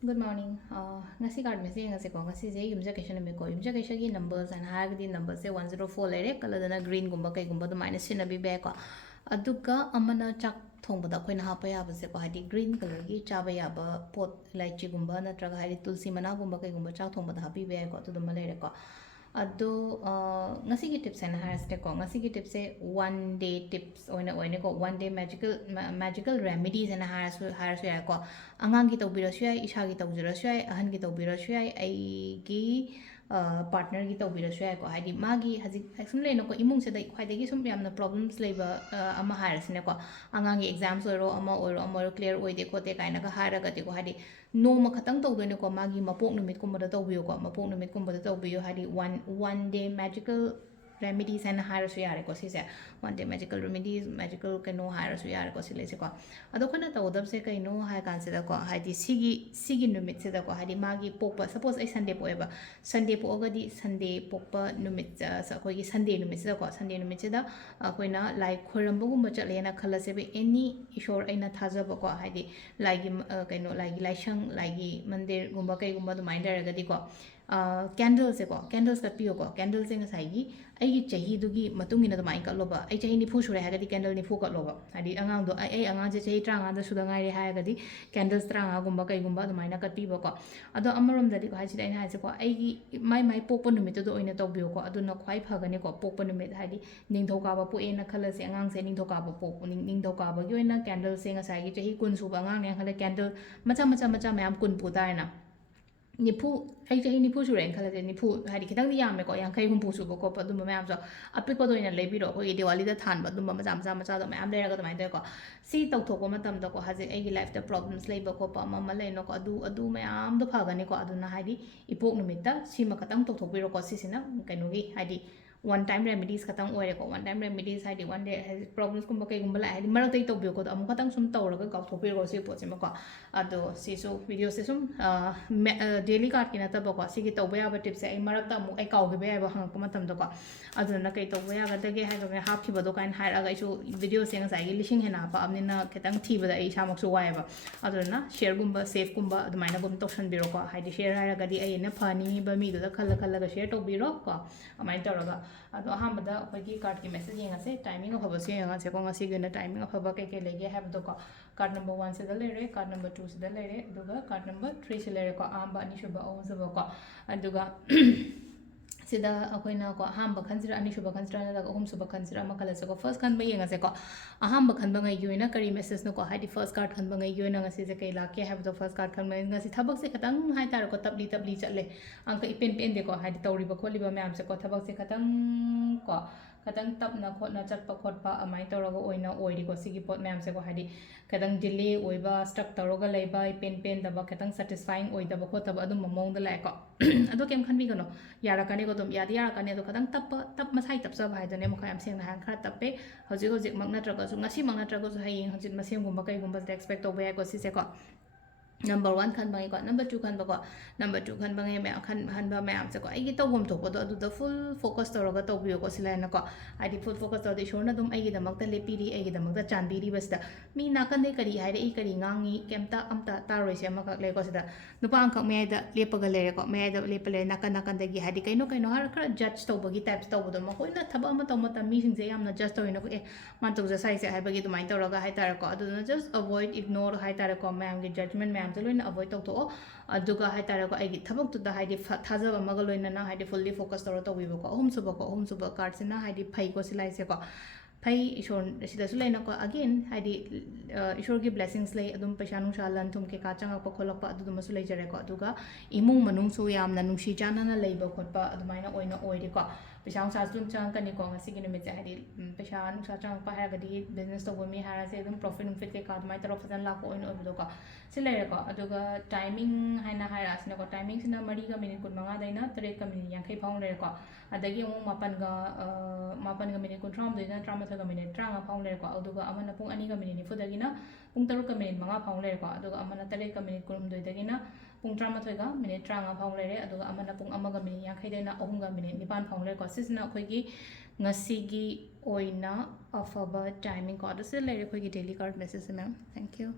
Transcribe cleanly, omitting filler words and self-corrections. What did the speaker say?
Good morning. Ngasi card message ngasi ko ngasi je yumja question me ko yumja question gi numbers and haragdi numbers se 104 lere color dana green gumba kai gumba do minus sin abi be ko aduga amana chak thong bada koina hapa ya ba se ko hadi green color gi chaba ya ba pot lychee gumba na traga hadi tulsi mana gumba kai gumba chak thong bada happy be ko to do malere ko ado ngasi gi tips and harasne ko ngasi gi tips se one day tips oina ko one day magical remedies and harasu ya ko angang gi tawbirasu yai isha gi tawjirasu yai ahan gi tawbirasu yai ai gi partner gi tawbirasu yai ko hadi magi haji sum le no ko imung se dai khwai dai gi sum yamna problems leba ama harasne ko angang gi exams oiro ama clear oide ko te kaina ga haraga te ko hadi noma khatang tawdone ko magi mapok numit kumbada tawbiyo ko mapok numit kumbada tawbiyo hadi one day magical remedies and harasu yare ko sise one day magical remedies magical kaino harasu yare ko sile se ko ado khana tawdab se kaino ha kan se da ko hadi sigi numit se da ko hadi magi pokpa suppose ai sunday poeba sunday po di sunday pokpa numit sa ko gi sunday numit se da ko sunday numit se da koina like khoram bugum chatle na khala se be any ishor aina thaja ba ko hadi like kaino like laishang like mandir gumba kai gumba do mind ra ga di ko candles se ko candles kat piyo ko candles se ngasai gi ai chahi du gi matung ina do mai ka loba ai chahi ni phu shure ha ga di candle ni phu ka loba hadi angang do ai angang je chahi tranga da suda ngai re ha ga di candles tranga gumba kai gumba do mai na kat pi ba ko ado amarom da di ko ha si dai na ha se ko ai gi mai pokpa numit do oina taw biyo ko ado na khwai pha ga ne ko pokpa numit hadi ningthau ka ba po e na khala se angang se ningthau ka ba pok ningthau ka ba gi oina candle se ngasai gi chahi kun su ba angang ne khala candle macha mayam kun pu dai na nipu ai chahi nipu sure en khala se nipu hadi khitang di yam me ko yang kai hum pu su ko pa dum mayam so apik ko do ina lebi ro ko gi diwali da than ba dum macha do mayam le ra ga mai de ko si tau thok ko matam da ko haje ai gi life da problems lei ba ko pa ma le no ko adu mayam do pha ga ni ko adu na hadi ipok numit ta si ma katang tok thok bi ro ko si sina kaino gi hadi one time remedies katang oire ko one time remedies hadi one day problems kumba kai gumba la hadi marak tai tobio ko amu katang sum taw raga kau thopi ro si po chima ko ado si so video se sum daily card kina ta ba ko si gi tawba ya ba tips ai marak ta mu ai kau ge ba hang ko matam da ko ado na kai tawba ya ga da ge ha ga half ki ba do kain hai aga isu video se ngai gi lishing hena pa amni na ketang thi ba da ai sa mak su wai ba ado na share gumba save gumba adu mai na gum tokshan biro ko hadi share ha ga di ai na phani ba mi do da khalla ga share to biro ko amai ta raga ado ahambada akhoi card ki message yengase timing of abase yengase ko ngasi gena timing of aba ke lege have do ko card number 1 se da lere card number 2 se da lere aduga card number 3 se lere ko amba ani shuba o se ko aduga sida akoina ko ahamba khansira ani shuba khansira na ko hum suba khansira ma kala se ko first khan ba yengase ko ahamba khan ba ngai yoina kari message no ko hadi first card khan ba ngai yoina ngasi se kai la ke have the first card khan ma ngasi thabak se khatang hai tar ko tabli chatle angka ipen de ko hadi tawri ba kholi ba myam se ko thabak se khatang ko khatang tap na khot na chat pa khot pa amai tawra go oina oiri ko sigi pot myam se ko hadi khatang delay oiba stuck tawra ga leiba pen da ba khatang satisfying oida ba khot ba adum mong da lai ko ado kem khan bi gano yara kane ko dum yadi yara kane do kadang tap masai tap sa bhai dane mo khayam seng na han khara tappe hoji mak na tra ko su ngasi mak na tra ko su hayin hojit masem gum ba kai gum ba expect to ba ko si se ko number 1 khan bangai ko number 2 khan ba ko number 2 khan bangai me khan ba me am se ko ai gi tawum to ko do adu da full focus to ro ga to bi ko sila na ko ai full focus to de shorna dum ai gi da mak ta lepi ri ai gi da mak ta chan bi ri bas da mi na kan de kari hai re kari ngangi kemta amta ta roi se ma ka le ko sida nupa ang khak me ai da lepa ga le ko me ai da lepa le nakan da gi hai di kaino har khara judge to ba gi types to ba do ma ko na thaba ma to ma ta mi sing se yam na judge to ina ko e man to ja sai se hai ba gi du mai to ro ga hai ta ko adu na just avoid ignore hai ta ko ma am gi judgment ma loina avoid to aduga hai tara ko ai thabak tu da haidi thaja ba maga loina na haidi fully focus toro to wibo ko ahum suba card sina haidi phai ko silai se ko phai ishor sida su leina ko again haidi ishor gi blessings lei adum paisa nung sha lan thum ke ka changa ko kholok pa adu dum su lei jare ko aduga imung manung su yamna nungsi chana na leiba khot pa adumaina oina oiri ko paisa nung sa sum chang kani ko ngasi gi numit haidi paisa nung sa chang pa ha ga di business to mi hara se adum profit nung fit ke ka adumai taro fadan la ko oina oido ko sila ko aduga timing haina haira asna ko timing sina mari ga minute kun manga daina 3 ka minute yang khai phang le ko adagi mu mapan ga minute kun tram daina tram ga minute tranga phang le ko aduga amana pung ani ga minute ni fudagina pung 3 ka minute manga phang le ko aduga amana 3 ka minute kun doi dagina pung tram ga minute tranga phang le aduga amana pung ama ga minute yang khai daina ahum ga minute nipan phang le ko sisna khoi gi ngasigi oina afaba timing ko adu se le khoi gi daily card message na thank you